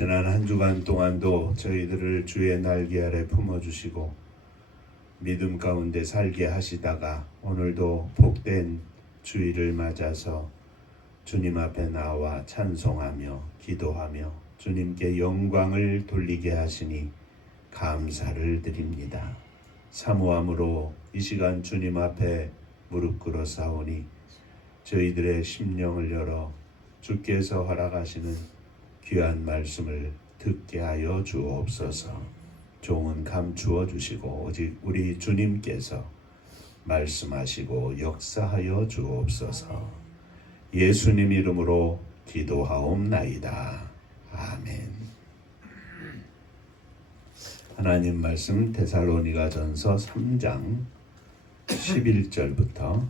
지난 한 주간 동안도 저희들을 주의 날개 아래 품어주시고 믿음 가운데 살게 하시다가 오늘도 복된 주일을 맞아서 주님 앞에 나와 찬송하며 기도하며 주님께 영광을 돌리게 하시니 감사를 드립니다. 사모함으로 이 시간 주님 앞에 무릎 꿇어 사오니 저희들의 심령을 열어 주께서 허락하시는 귀한 말씀을 듣게 하여 주옵소서. 종은 감추어 주시고 오직 우리 주님께서 말씀하시고 역사하여 주옵소서. 예수님 이름으로 기도하옵나이다. 아멘. 하나님 말씀 데살로니가전서 3장 11절부터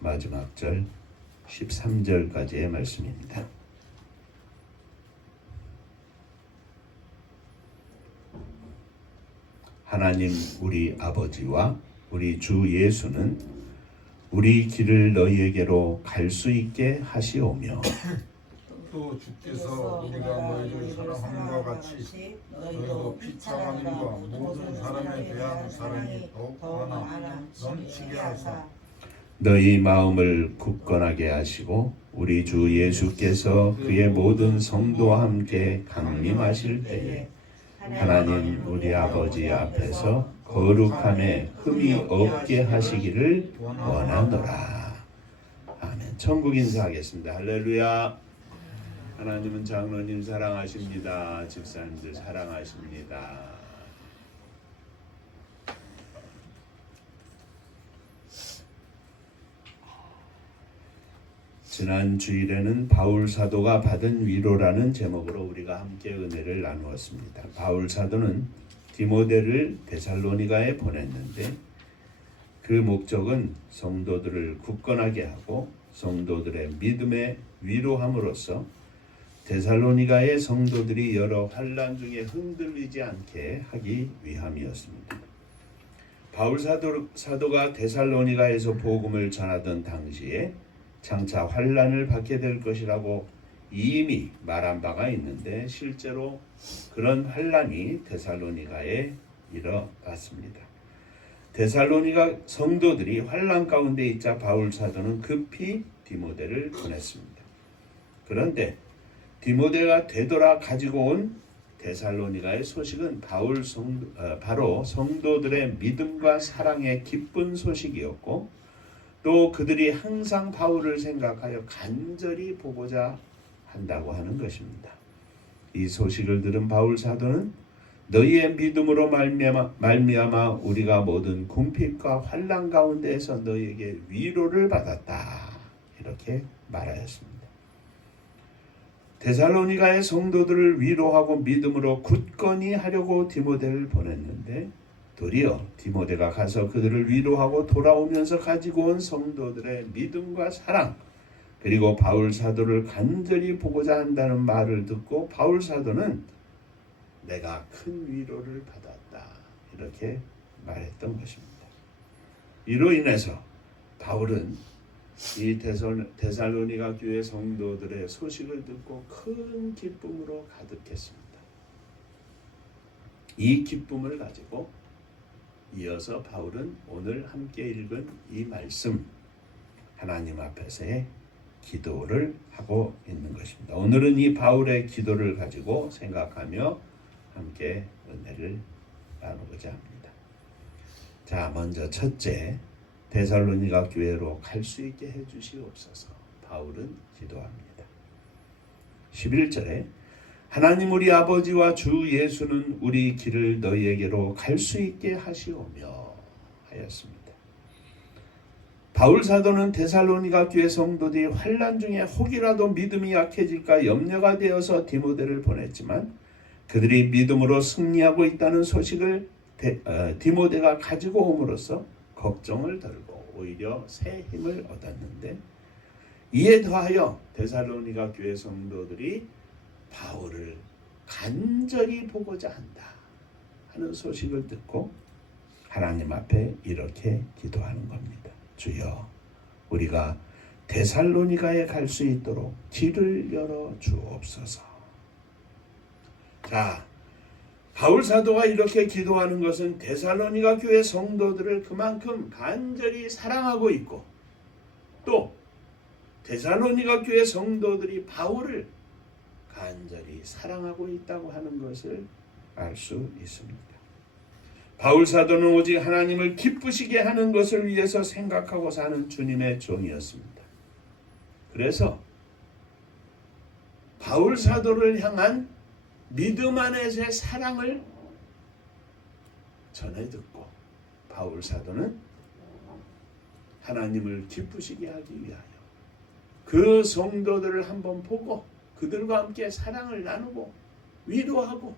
마지막 절 13절까지의 말씀입니다. 하나님 우리 아버지와 우리 주 예수는 우리 길을 너희에게로 갈 수 있게 하시오며 또 주께서 우리가 너희를 사랑함과 같이 너희도 비참함과 모든 사람에 대한 사랑이 더욱 많아 넘치게 하사 너희 마음을 굳건하게 하시고 우리 주 예수께서 그의 모든 성도와 함께 강림하실 때에 하나님 우리 아버지 앞에서 거룩함에 흠이 없게 하시기를 원하노라. 아멘. 천국 인사하겠습니다. 할렐루야. 하나님은 장로님 사랑하십니다. 집사님들 사랑하십니다. 지난 주일에는 바울 사도가 받은 위로라는 제목으로 우리가 함께 은혜를 나누었습니다. 바울 사도는 디모데를 데살로니가에 보냈는데 그 목적은 성도들을 굳건하게 하고 성도들의 믿음에 위로함으로써 데살로니가의 성도들이 여러 환난 중에 흔들리지 않게 하기 위함이었습니다. 바울 사도가 데살로니가에서 복음을 전하던 당시에 장차 환난을 받게 될 것이라고 이미 말한 바가 있는데 실제로 그런 환난이 데살로니가에 일어났습니다. 데살로니가 성도들이 환난 가운데 있자 바울 사도는 급히 디모데를 보냈습니다. 그런데 디모데가 되돌아 가지고 온 데살로니가의 소식은 바로 성도들의 믿음과 사랑의 기쁜 소식이었고 또 그들이 항상 바울을 생각하여 간절히 보고자 한다고 하는 것입니다. 이 소식을 들은 바울 사도는 너희의 믿음으로 말미암아 우리가 모든 궁핍과 환난 가운데에서 너희에게 위로를 받았다. 이렇게 말하였습니다. 데살로니가의 성도들을 위로하고 믿음으로 굳건히 하려고 디모데를 보냈는데 도리어 디모데가 가서 그들을 위로하고 돌아오면서 가지고 온 성도들의 믿음과 사랑 그리고 바울 사도를 간절히 보고자 한다는 말을 듣고 바울 사도는 내가 큰 위로를 받았다 이렇게 말했던 것입니다. 이로 인해서 바울은 이 데살로니가 교회 성도들의 소식을 듣고 큰 기쁨으로 가득했습니다. 이 기쁨을 가지고 이어서 바울은 오늘 함께 읽은 이 말씀 하나님 앞에서의 기도를 하고 있는 것입니다. 오늘은 이 바울의 기도를 가지고 생각하며 함께 은혜를 나누고자 합니다. 자, 먼저 첫째, 데살로니가 교회로 갈 수 있게 해주시옵소서. 바울은 기도합니다. 11절에 하나님 우리 아버지와 주 예수는 우리 길을 너희에게로 갈 수 있게 하시오며 하였습니다. 바울 사도는 데살로니가 교회 성도들이 환난 중에 혹이라도 믿음이 약해질까 염려가 되어서 디모데를 보냈지만 그들이 믿음으로 승리하고 있다는 소식을 디모데가 가지고 옴으로써 걱정을 덜고 오히려 새 힘을 얻었는데 이에 더하여 데살로니가 교회 성도들이 바울을 간절히 보고자 한다 하는 소식을 듣고 하나님 앞에 이렇게 기도하는 겁니다. 주여, 우리가 데살로니가에 갈 수 있도록 길을 열어 주옵소서. 자, 바울 사도가 이렇게 기도하는 것은 데살로니가 교회 성도들을 그만큼 간절히 사랑하고 있고, 또 데살로니가 교회 성도들이 바울을 간절히 사랑하고 있다고 하는 것을 알 수 있습니다. 바울 사도는 오직 하나님을 기쁘시게 하는 것을 위해서 생각하고 사는 주님의 종이었습니다. 그래서 바울 사도를 향한 믿음 안에서의 사랑을 전해 듣고, 바울 사도는 하나님을 기쁘시게 하기 위하여 그 성도들을 한번 보고 그들과 함께 사랑을 나누고 위로하고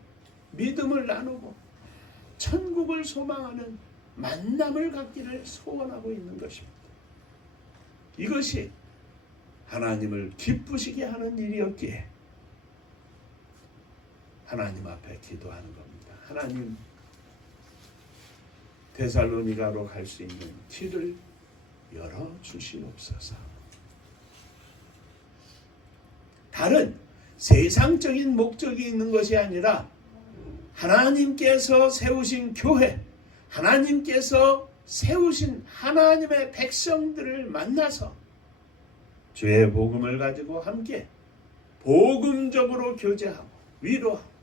믿음을 나누고 천국을 소망하는 만남을 갖기를 소원하고 있는 것입니다. 이것이 하나님을 기쁘시게 하는 일이었기에 하나님 앞에 기도하는 겁니다. 하나님, 데살로니가로 갈 수 있는 길을 열어 주시옵소서. 다른 세상적인 목적이 있는 것이 아니라 하나님께서 세우신 교회, 하나님께서 세우신 하나님의 백성들을 만나서 주의 복음을 가지고 함께 복음적으로 교제하고 위로하고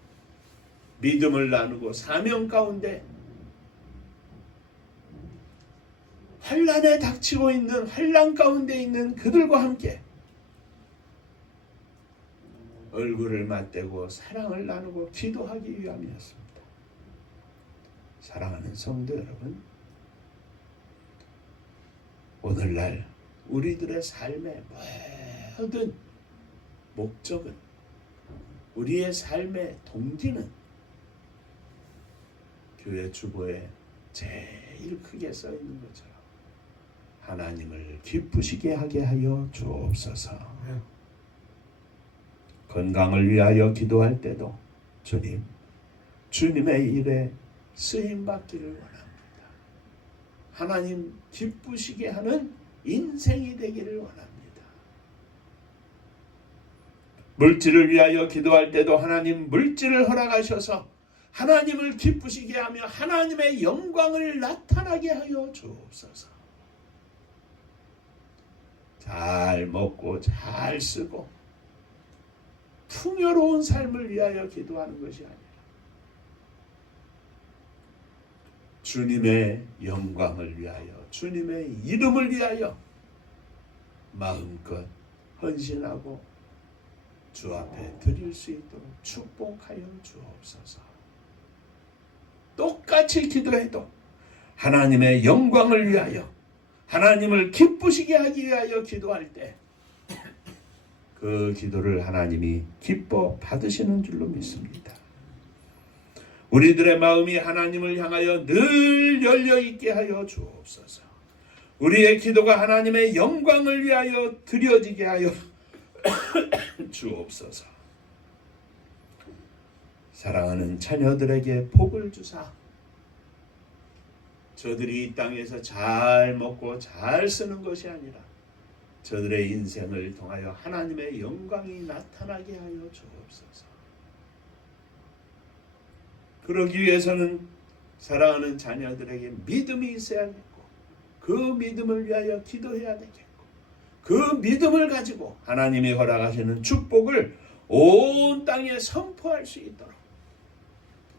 믿음을 나누고 사명 가운데 환난에 닥치고 있는, 환난 가운데 있는 그들과 함께 얼굴을 맞대고 사랑을 나누고 기도하기 위함이었습니다. 사랑하는 성도 여러분, 오늘날 우리들의 삶의 모든 목적은, 우리의 삶의 동기는 교회 주보에 제일 크게 써 있는 것처럼 하나님을 기쁘시게 하게 하여 주옵소서. 건강을 위하여 기도할 때도 주님, 주님의 일에 쓰임 받기를 원합니다. 하나님 기쁘시게 하는 인생이 되기를 원합니다. 물질을 위하여 기도할 때도 하나님 물질을 허락하셔서 하나님을 기쁘시게 하며 하나님의 영광을 나타나게 하여 주옵소서. 잘 먹고 잘 쓰고 풍요로운 삶을 위하여 기도하는 것이 아니라 주님의 영광을 위하여, 주님의 이름을 위하여 마음껏 헌신하고 주 앞에 드릴 수 있도록 축복하여 주옵소서. 똑같이 기도해도 하나님의 영광을 위하여, 하나님을 기쁘시게 하기 위하여 기도할 때 그 기도를 하나님이 기뻐 받으시는 줄로 믿습니다. 우리들의 마음이 하나님을 향하여 늘 열려있게 하여 주옵소서. 우리의 기도가 하나님의 영광을 위하여 드려지게 하여 주옵소서. 사랑하는 자녀들에게 복을 주사 저들이 이 땅에서 잘 먹고 잘 쓰는 것이 아니라 저들의 인생을 통하여 하나님의 영광이 나타나게 하여 주옵소서. 그러기 위해서는 사랑하는 자녀들에게 믿음이 있어야겠고, 그 믿음을 위하여 기도해야 되겠고, 그 믿음을 가지고 하나님이 허락하시는 축복을 온 땅에 선포할 수 있도록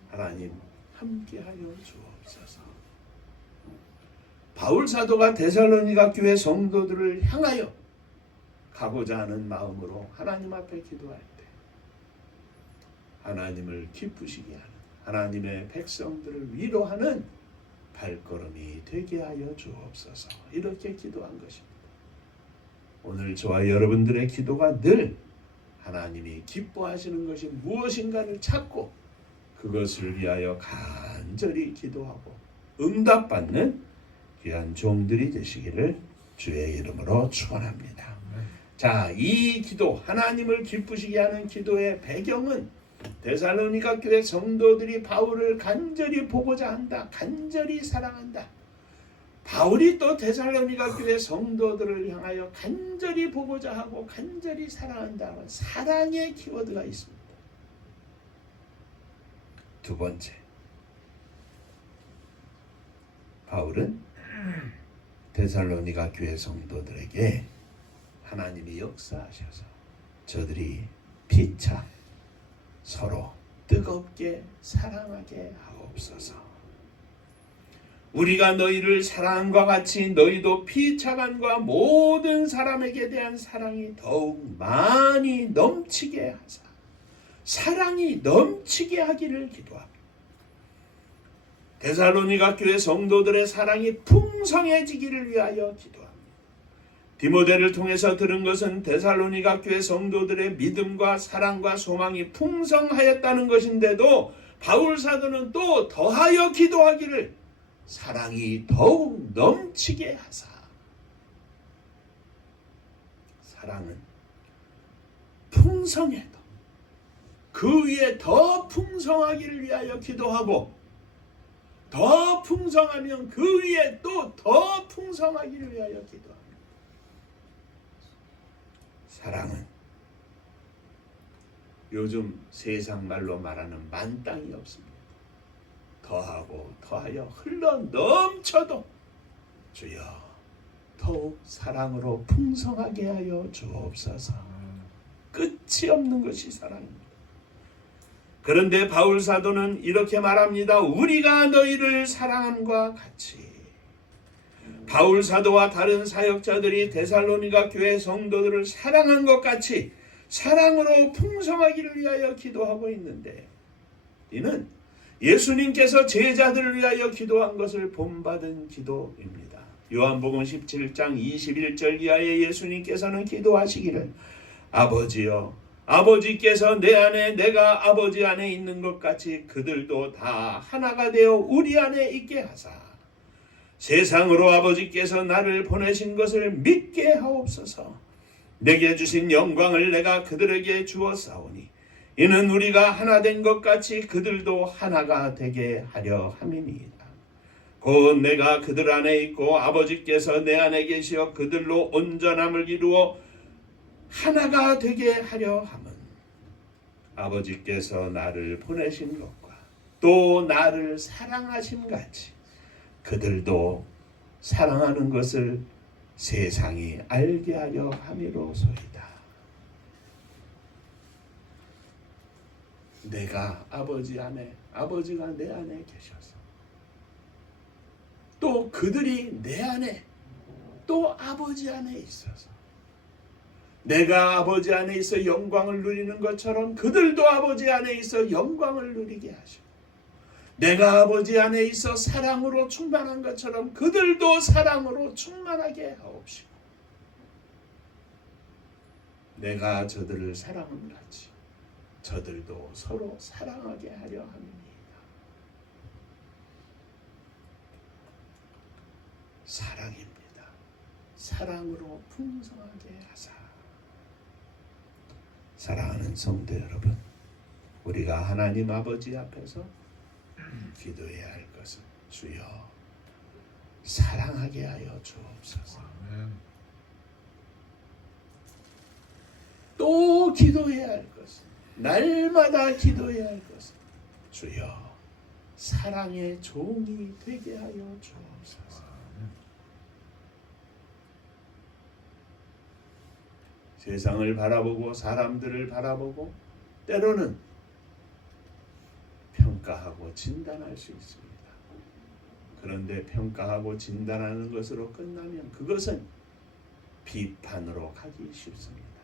하나님 함께하여 주옵소서. 바울 사도가 데살로니가 교회 성도들을 향하여 가고자 하는 마음으로 하나님 앞에 기도할 때 하나님을 기쁘시게 하는, 하나님의 백성들을 위로하는 발걸음이 되게 하여 주옵소서. 이렇게 기도한 것입니다. 오늘 저와 여러분들의 기도가 늘 하나님이 기뻐하시는 것이 무엇인가를 찾고 그것을 위하여 간절히 기도하고 응답받는 귀한 종들이 되시기를 주의 이름으로 축원합니다. 자, 이 기도, 하나님을 기쁘시게 하는 기도의 배경은 데살로니가 교회 성도들이 바울을 간절히 보고자 한다, 간절히 사랑한다. 바울이 또 데살로니가 교회 성도들을 향하여 간절히 보고자 하고 간절히 사랑한다. 사랑의 키워드가 있습니다. 두 번째, 바울은 데살로니가 교회 성도들에게 하나님이 역사하셔서 저들이 피차 서로 뜨겁게 사랑하게 하옵소서. 우리가 너희를 사랑함과 같이 너희도 피차간과 모든 사람에게 대한 사랑이 더욱 많이 넘치게 하사 사랑이 넘치게 하기를 기도합니다. 데살로니가 교회 성도들의 사랑이 풍성해지기를 위하여 기도합니다. 디모데를 통해서 들은 것은 데살로니가 교회 성도들의 믿음과 사랑과 소망이 풍성하였다는 것인데도 바울 사도는 또 더하여 기도하기를 사랑이 더욱 넘치게 하사. 사랑은 풍성해도 그 위에 더 풍성하기를 위하여 기도하고 더 풍성하면 그 위에 또 더 풍성하기를 위하여 기도합니다. 사랑은 요즘 세상 말로 말하는 만땅이 없습니다. 더하고 더하여 흘러 넘쳐도 주여 더욱 사랑으로 풍성하게 하여 주옵소서. 끝이 없는 것이 사랑입니다. 그런데 바울 사도는 이렇게 말합니다. 우리가 너희를 사랑함과 같이. 바울 사도와 다른 사역자들이 데살로니가 교회 성도들을 사랑한 것 같이 사랑으로 풍성하기를 위하여 기도하고 있는데, 이는 예수님께서 제자들을 위하여 기도한 것을 본받은 기도입니다. 요한복음 17장 21절 이하에 예수님께서는 기도하시기를 아버지여, 아버지께서 내 안에 내가 아버지 안에 있는 것 같이 그들도 다 하나가 되어 우리 안에 있게 하사 세상으로 아버지께서 나를 보내신 것을 믿게 하옵소서. 내게 주신 영광을 내가 그들에게 주었사오니 이는 우리가 하나 된 것 같이 그들도 하나가 되게 하려 함이니이다. 곧 내가 그들 안에 있고 아버지께서 내 안에 계시어 그들로 온전함을 이루어 하나가 되게 하려 함은 아버지께서 나를 보내신 것과 또 나를 사랑하심 같이 그들도 사랑하는 것을 세상이 알게 하려 함이로소이다. 내가 아버지 안에, 아버지가 내 안에 계셔서 또 그들이 내 안에, 또 아버지 안에 있어서 내가 아버지 안에 있어 영광을 누리는 것처럼 그들도 아버지 안에 있어 영광을 누리게 하시고, 내가 아버지 안에 있어 사랑으로 충만한 것처럼 그들도 사랑으로 충만하게 하옵시고, 내가 저들을 사랑함 같이 저들도 서로 사랑하게 하려 함이니이다. 사랑입니다. 사랑으로 풍성하게 하사. 사랑하는 성도 여러분, 우리가 하나님 아버지 앞에서 기도해야 할 것은 주여 사랑하게 하여 주옵소서. 또 기도해야 할 것은, 날마다 기도해야 할 것은 주여 사랑의 종이 되게 하여 주옵소서. 세상을 바라보고 사람들을 바라보고 때로는 평가하고 진단할 수 있습니다. 그런데 평가하고 진단하는 것으로 끝나면 그것은 비판으로 가기 쉽습니다.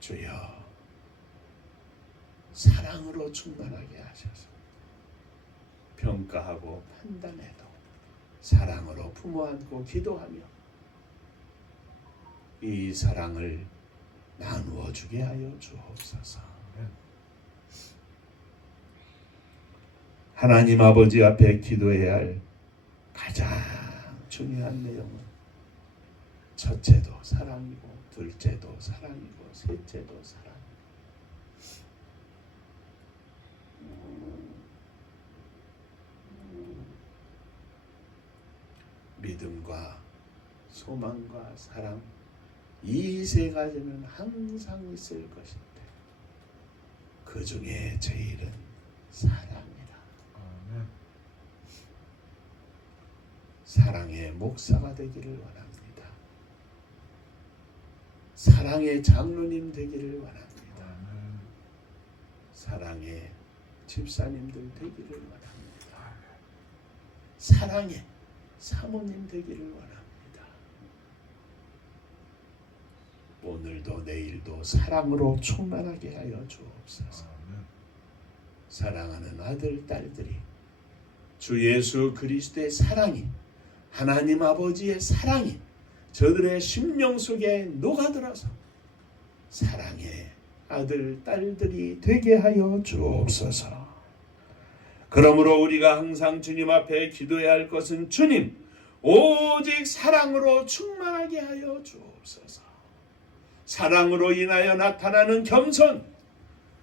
주여 사랑으로 충만하게 하셔서 평가하고 판단해도 사랑으로 품어안고 기도하며 이 사랑을 나누어 주게 하여 주옵소서. 하나님 아버지 앞에 기도해야 할 가장 중요한 내용은 첫째도 사랑이고 둘째도 사랑이고 셋째도 사랑. 믿음과 소망과 사랑, 이 세 가지는 항상 있을 것인데 그 그 중에 제일은 사랑이라. 아멘. 사랑의 목사가 되기를 원합니다. 사랑의 장로님 되기를 원합니다. 아멘. 사랑의 집사님들 되기를 원합니다. 사랑의 사모님 되기를 원합니다. 오늘도 내일도 사랑으로 충만하게 하여 주옵소서. 아멘. 사랑하는 아들, 딸들이 주 예수 그리스도의 사랑이, 하나님 아버지의 사랑이 저들의 심령 속에 녹아들어서 사랑의 아들, 딸들이 되게 하여 주옵소서. 그러므로 우리가 항상 주님 앞에 기도해야 할 것은 주님, 오직 사랑으로 충만하게 하여 주옵소서. 사랑으로 인하여 나타나는 겸손,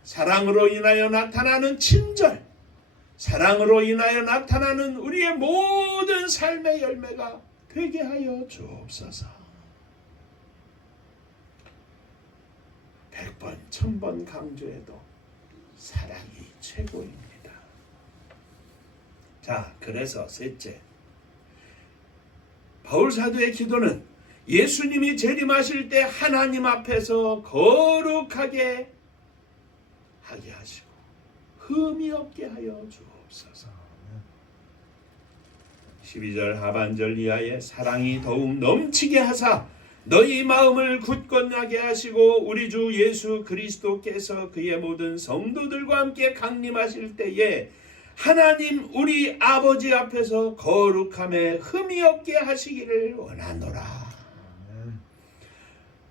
사랑으로 인하여 나타나는 친절, 사랑으로 인하여 나타나는 우리의 모든 삶의 열매가 되게 하여 주옵소서. 100번, 1000번 강조해도 사랑이 최고입니다. 자, 그래서 셋째, 바울 사도의 기도는 예수님이 재림하실 때 하나님 앞에서 거룩하게 하게 하시고 흠이 없게 하여 주옵소서. 12절 하반절 이하에 사랑이 더욱 넘치게 하사 너희 마음을 굳건하게 하시고 우리 주 예수 그리스도께서 그의 모든 성도들과 함께 강림하실 때에 하나님 우리 아버지 앞에서 거룩함에 흠이 없게 하시기를 원하노라.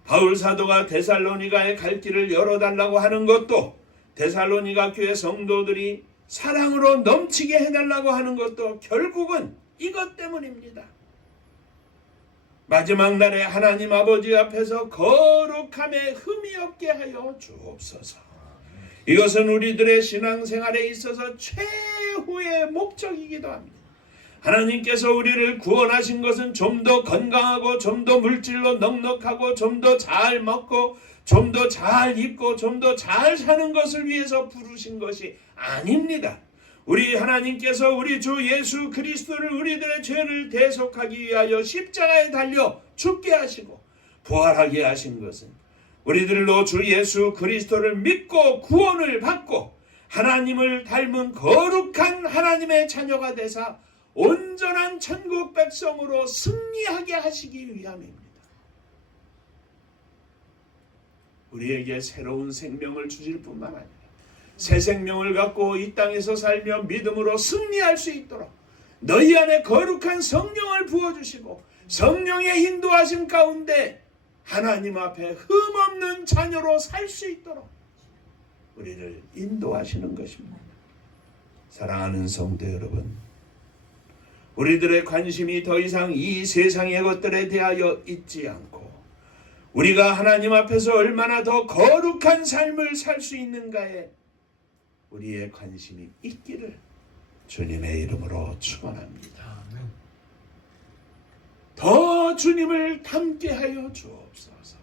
바울 사도가 데살로니가에 갈 길을 열어달라고 하는 것도, 데살로니가 교회 성도들이 사랑으로 넘치게 해달라고 하는 것도 결국은 이것 때문입니다. 마지막 날에 하나님 아버지 앞에서 거룩함에 흠이 없게 하여 주옵소서. 이것은 우리들의 신앙생활에 있어서 최후의 목적이기도 합니다. 하나님께서 우리를 구원하신 것은 좀 더 건강하고 좀 더 물질로 넉넉하고 좀 더 잘 먹고 좀 더 잘 입고 좀 더 잘 사는 것을 위해서 부르신 것이 아닙니다. 우리 하나님께서 우리 주 예수 그리스도를 우리들의 죄를 대속하기 위하여 십자가에 달려 죽게 하시고 부활하게 하신 것은 우리들로 주 예수 그리스도를 믿고 구원을 받고 하나님을 닮은 거룩한 하나님의 자녀가 되사 온전한 천국 백성으로 승리하게 하시기 위함입니다. 우리에게 새로운 생명을 주실 뿐만 아니라 새 생명을 갖고 이 땅에서 살며 믿음으로 승리할 수 있도록 너희 안에 거룩한 성령을 부어주시고 성령의 인도하심 가운데 하나님 앞에 흠없는 자녀로 살 수 있도록 우리를 인도하시는 것입니다. 사랑하는 성도 여러분, 우리들의 관심이 더 이상 이 세상의 것들에 대하여 있지 않고 우리가 하나님 앞에서 얼마나 더 거룩한 삶을 살 수 있는가에 우리의 관심이 있기를 주님의 이름으로 축원합니다. 더 주님을 닮게 하여 주옵소서.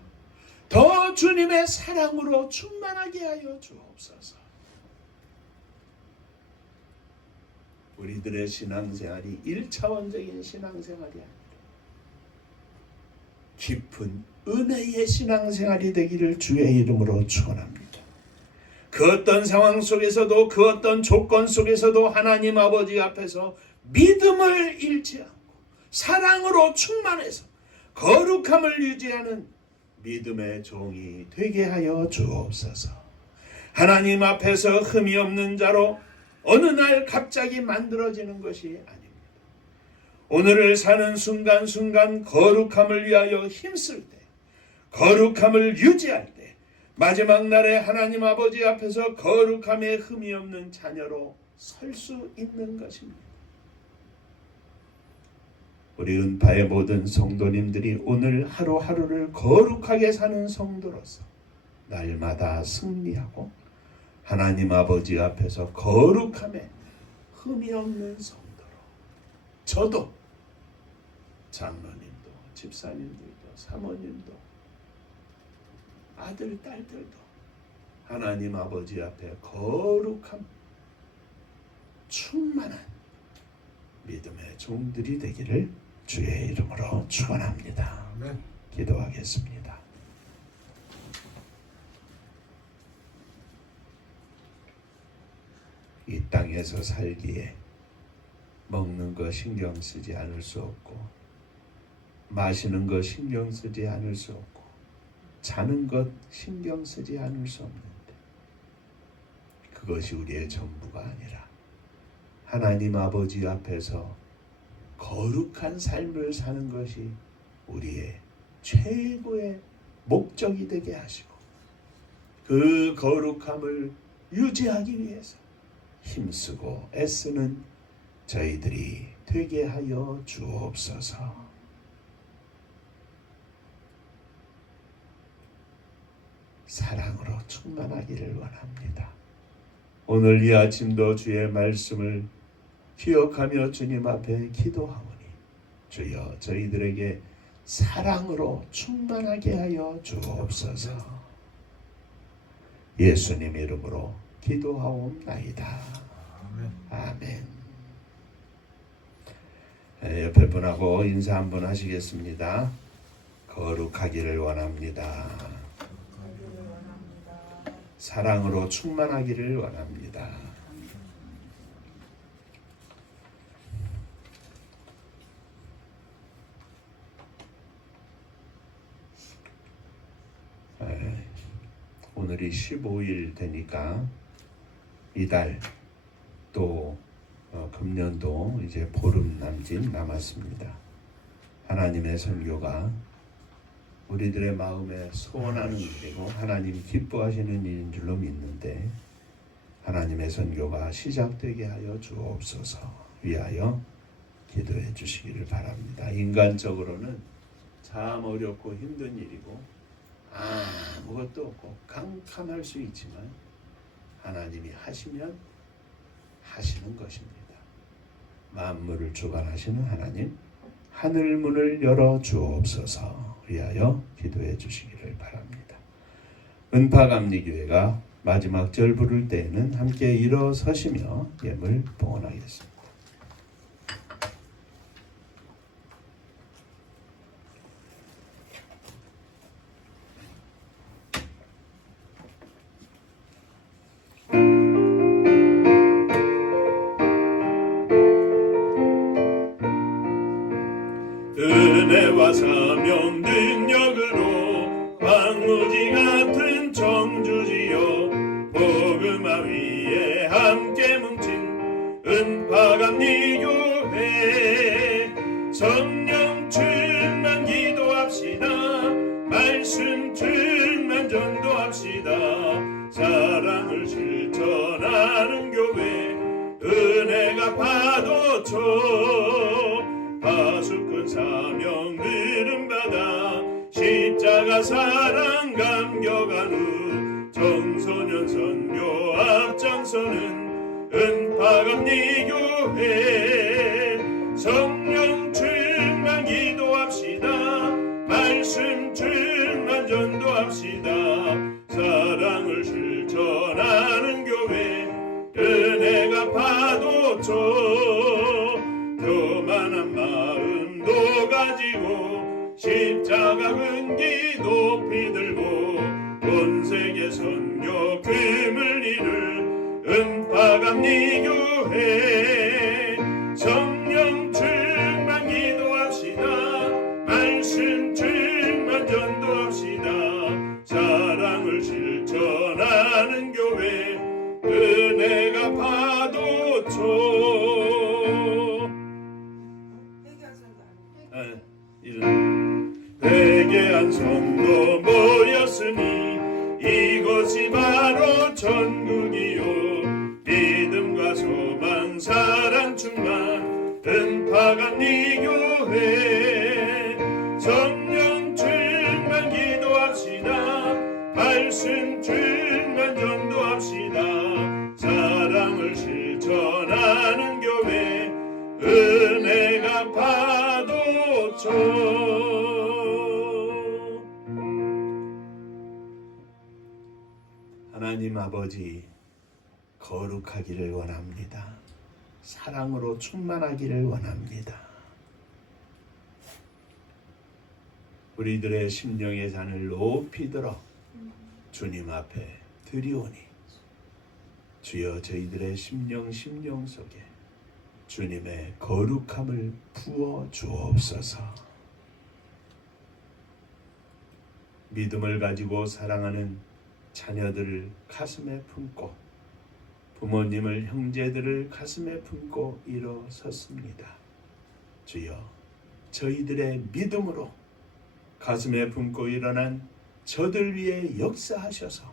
더 주님의 사랑으로 충만하게 하여 주옵소서. 우리들의 신앙생활이 1차원적인 신앙생활이 아니라 깊은 은혜의 신앙생활이 되기를 주의 이름으로 축원합니다. 그 어떤 상황 속에서도 그 어떤 조건 속에서도 하나님 아버지 앞에서 믿음을 잃지 않고 사랑으로 충만해서 거룩함을 유지하는 믿음의 종이 되게 하여 주옵소서. 하나님 앞에서 흠이 없는 자로 어느 날 갑자기 만들어지는 것이 아닙니다. 오늘을 사는 순간순간 거룩함을 위하여 힘쓸 때, 거룩함을 유지할 때, 마지막 날에 하나님 아버지 앞에서 거룩함에 흠이 없는 자녀로 설 수 있는 것입니다. 우리 은파의 모든 성도님들이 오늘 하루하루를 거룩하게 사는 성도로서 날마다 승리하고 하나님 아버지 앞에서 거룩함에 흠이 없는 성도로 저도 장로님도 집사님들도 사모님도 아들 딸들도 하나님 아버지 앞에 거룩함 충만한 믿음의 종들이 되기를 주의 이름으로 축원합니다. 아멘. 기도하겠습니다. 이 땅에서 살기에 먹는 거 신경 쓰지 않을 수 없고, 마시는 거 신경 쓰지 않을 수 없고, 자는 것 신경 쓰지 않을 수 없는데, 그것이 우리의 전부가 아니라 하나님 아버지 앞에서 거룩한 삶을 사는 것이 우리의 최고의 목적이 되게 하시고, 그 거룩함을 유지하기 위해서 힘쓰고 애쓰는 저희들이 되게 하여 주옵소서. 사랑으로 충만하기를 원합니다. 오늘 이 아침도 주의 말씀을 기억하며 주님 앞에 기도하오니 주여 저희들에게 사랑으로 충만하게 하여 주옵소서. 예수님 이름으로 기도하옵나이다. 아멘. 옆에 분하고 인사 한번 하시겠습니다. 거룩하기를 원합니다. 사랑으로 충만하기를 원합니다. 오늘이 15일 되니까 이달 또 금년도 이제 보름 남짓 남았습니다. 하나님의 선교가 우리들의 마음에 소원하는 일이고 하나님 기뻐하시는 일인 줄로 믿는데, 하나님의 선교가 시작되게 하여 주옵소서. 위하여 기도해 주시기를 바랍니다. 인간적으로는 참 어렵고 힘든 일이고 아무것도 없고 캄캄할 수 있지만 하나님이 하시면 하시는 것입니다. 만물을 주관하시는 하나님, 하늘 문을 열어 주옵소서. 위하여 기도해 주시기를 바랍니다. 은파감리교회가 마지막 절 부를 때에는 함께 일어서시며 예물 봉헌하겠습니다. 은혜와 사명 능력으로 황무지 같은 청주지요 복음화 위에 함께 뭉친 은파감리교회 성령 충만 기도합시다. 말씀 충만 전도합시다. 사랑을 실천하는 교회 은혜가 파도쳐 파수꾼 사명 들음받아 십자가 사랑 감격한 후 청소년 선교 앞장서는 은파감리교회 성령 충만 기도합시다. 말씀 충만 전도합시다. 사랑을 실천하는 교회 은혜가 파도쳐 교만한 마음도 가지고 십자가 근기 높이 들고 온 세계 선교 금을 이룰 은파감리교회 성령 충만 기도합시다. 말씀 충만 전도합시다. 사랑을 실천하는 교회 은혜가 파도쳐 회개한 성도 모였으니 이곳이 바로 천국이요 믿음과 소망 사랑 충만 은파감리교회 성령 충만 기도합시다. 말씀 충만 전도합시다. 사랑을 실천하는 교회 은혜가 파도쳐 하나님 아버지, 거룩하기를 원합니다. 사랑으로 충만하기를 원합니다. 우리들의 심령의 잔을 높이 들어 주님 앞에 드리오니 주여 저희들의 심령 속에 주님의 거룩함을 부어 주옵소서. 믿음을 가지고 사랑하는 자녀들을 가슴에 품고 부모님을 형제들을 가슴에 품고 일어섰습니다. 주여 저희들의 믿음으로 가슴에 품고 일어난 저들 위에 역사하셔서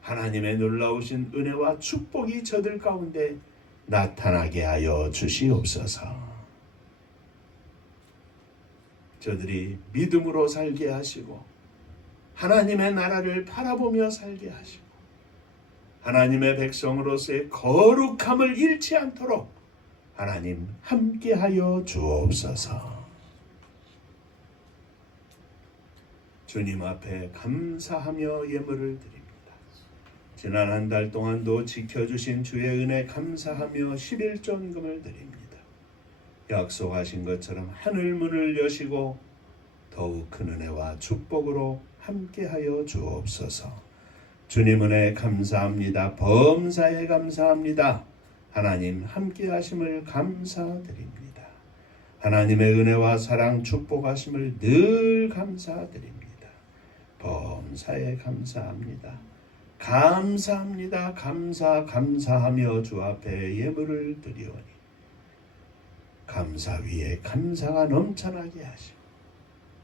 하나님의 놀라우신 은혜와 축복이 저들 가운데 나타나게 하여 주시옵소서. 저들이 믿음으로 살게 하시고 하나님의 나라를 바라보며 살게 하시고 하나님의 백성으로서의 거룩함을 잃지 않도록 하나님 함께하여 주옵소서. 주님 앞에 감사하며 예물을 드립니다. 지난 한 달 동안도 지켜주신 주의 은혜 감사하며 11전금을 드립니다. 약속하신 것처럼 하늘 문을 여시고 더욱 큰 은혜와 축복으로 함께하여 주옵소서. 주님 은혜 감사합니다. 범사에 감사합니다. 하나님 함께하심을 감사드립니다. 하나님의 은혜와 사랑 축복하심을 늘 감사드립니다. 범사에 감사합니다. 감사합니다. 감사하며 주 앞에 예물을 드리오니 감사 위에 감사가 넘쳐나게 하시고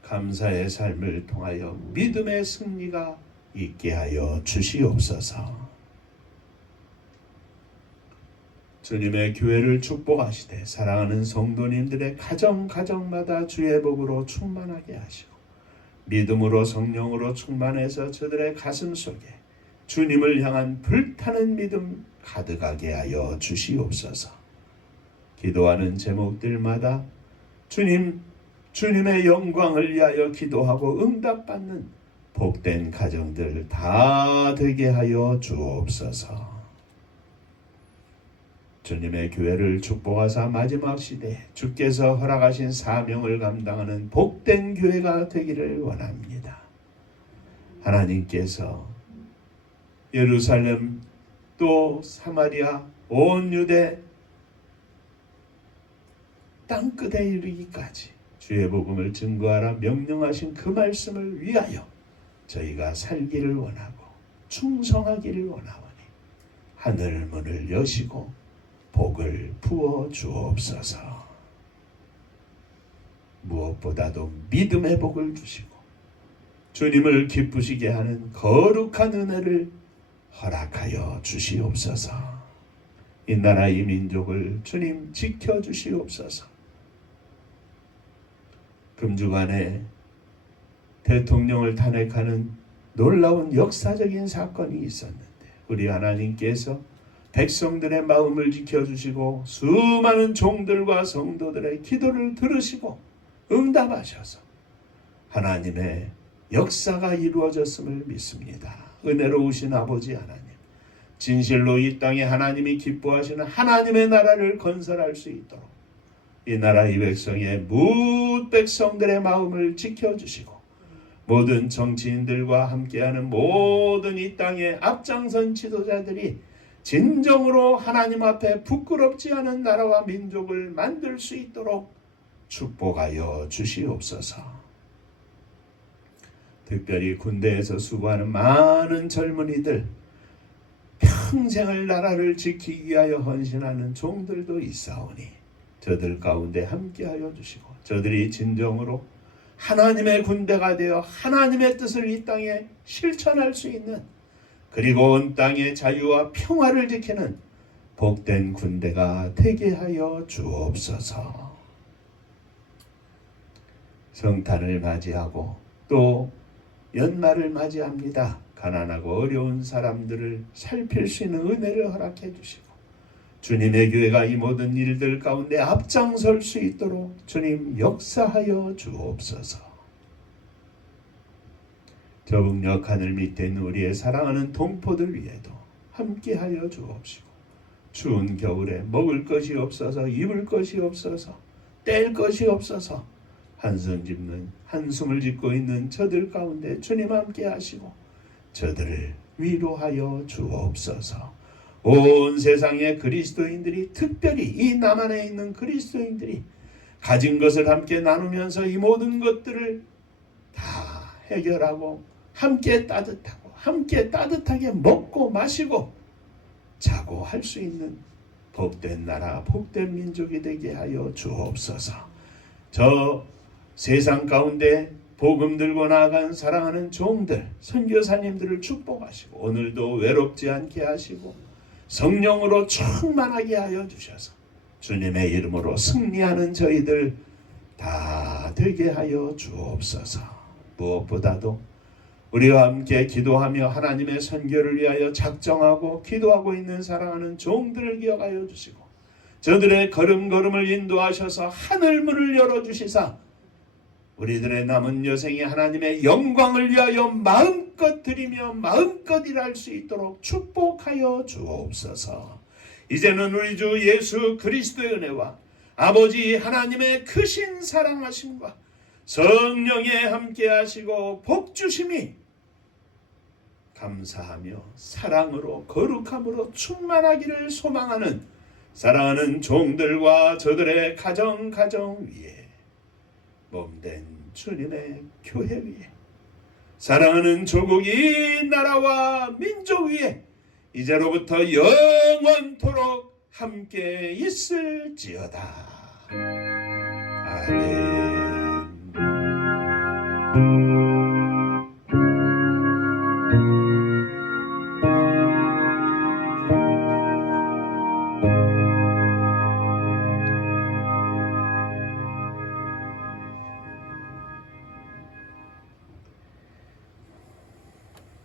감사의 삶을 통하여 믿음의 승리가 있게 하여 주시옵소서. 주님의 교회를 축복하시되 사랑하는 성도님들의 가정마다 주의 복으로 충만하게 하시고 믿음으로 성령으로 충만해서 저들의 가슴 속에 주님을 향한 불타는 믿음 가득하게 하여 주시옵소서. 기도하는 제목들마다 주님의 영광을 위하여 기도하고 응답받는 복된 가정들 다 되게 하여 주옵소서. 주님의 교회를 축복하사 마지막 시대에 주께서 허락하신 사명을 감당하는 복된 교회가 되기를 원합니다. 하나님께서 예루살렘 또 사마리아 온 유대 땅끝에 이르기까지 주의 복음을 증거하라 명령하신 그 말씀을 위하여 저희가 살기를 원하고 충성하기를 원하오니 하늘 문을 여시고 복을 부어 주옵소서. 무엇보다도 믿음의 복을 주시고 주님을 기쁘시게 하는 거룩한 은혜를 허락하여 주시옵소서. 이 나라 이 민족을 주님 지켜주시옵소서. 금주간에 대통령을 탄핵하는 놀라운 역사적인 사건이 있었는데 우리 하나님께서 백성들의 마음을 지켜주시고 수많은 종들과 성도들의 기도를 들으시고 응답하셔서 하나님의 역사가 이루어졌음을 믿습니다. 은혜로우신 아버지 하나님, 진실로 이 땅에 하나님이 기뻐하시는 하나님의 나라를 건설할 수 있도록 이 나라 이 백성의 뭇 백성들의 마음을 지켜주시고 모든 정치인들과 함께하는 모든 이 땅의 앞장선 지도자들이 진정으로 하나님 앞에 부끄럽지 않은 나라와 민족을 만들 수 있도록 축복하여 주시옵소서. 특별히 군대에서 수고하는 많은 젊은이들, 평생을 나라를 지키기 위하여 헌신하는 종들도 있사오니 저들 가운데 함께하여 주시고 저들이 진정으로 하나님의 군대가 되어 하나님의 뜻을 이 땅에 실천할 수 있는 그리고 온 땅의 자유와 평화를 지키는 복된 군대가 되게 하여 주옵소서. 성탄을 맞이하고 또 연말을 맞이합니다. 가난하고 어려운 사람들을 살필 수 있는 은혜를 허락해 주시고 주님의 교회가 이 모든 일들 가운데 앞장설 수 있도록 주님 역사하여 주옵소서. 저북녘 하늘 밑에 있는 우리의 사랑하는 동포들 위에도 함께하여 주옵시고, 추운 겨울에 먹을 것이 없어서, 입을 것이 없어서, 뗄 것이 없어서 한숨을 짓고 있는 저들 가운데 주님 함께 하시고 저들을 위로하여 주옵소서. 온 세상의 그리스도인들이, 특별히 이 남한에 있는 그리스도인들이 가진 것을 함께 나누면서 이 모든 것들을 다 해결하고 함께 따뜻하게 먹고 마시고 자고 할 수 있는 복된 나라, 복된 민족이 되게 하여 주옵소서. 저 세상 가운데 복음 들고 나아간 사랑하는 종들, 선교사님들을 축복하시고 오늘도 외롭지 않게 하시고 성령으로 충만하게 하여 주셔서 주님의 이름으로 승리하는 저희들 다 되게 하여 주옵소서. 무엇보다도 우리와 함께 기도하며 하나님의 선교를 위하여 작정하고 기도하고 있는 사랑하는 종들을 기억하여 주시고 저들의 걸음걸음을 인도하셔서 하늘문을 열어주시사 우리들의 남은 여생에 하나님의 영광을 위하여 마음껏 드리며 마음껏 일할 수 있도록 축복하여 주옵소서. 이제는 우리 주 예수 그리스도의 은혜와 아버지 하나님의 크신 사랑하심과 성령의 함께하시고 복주심이 감사하며 사랑으로 거룩함으로 충만하기를 소망하는 사랑하는 종들과 저들의 가정 위에 몸된 주님의 교회 위에 사랑하는 조국 이 나라와 민족 위에 이제로부터 영원토록 함께 있을지어다. 아멘.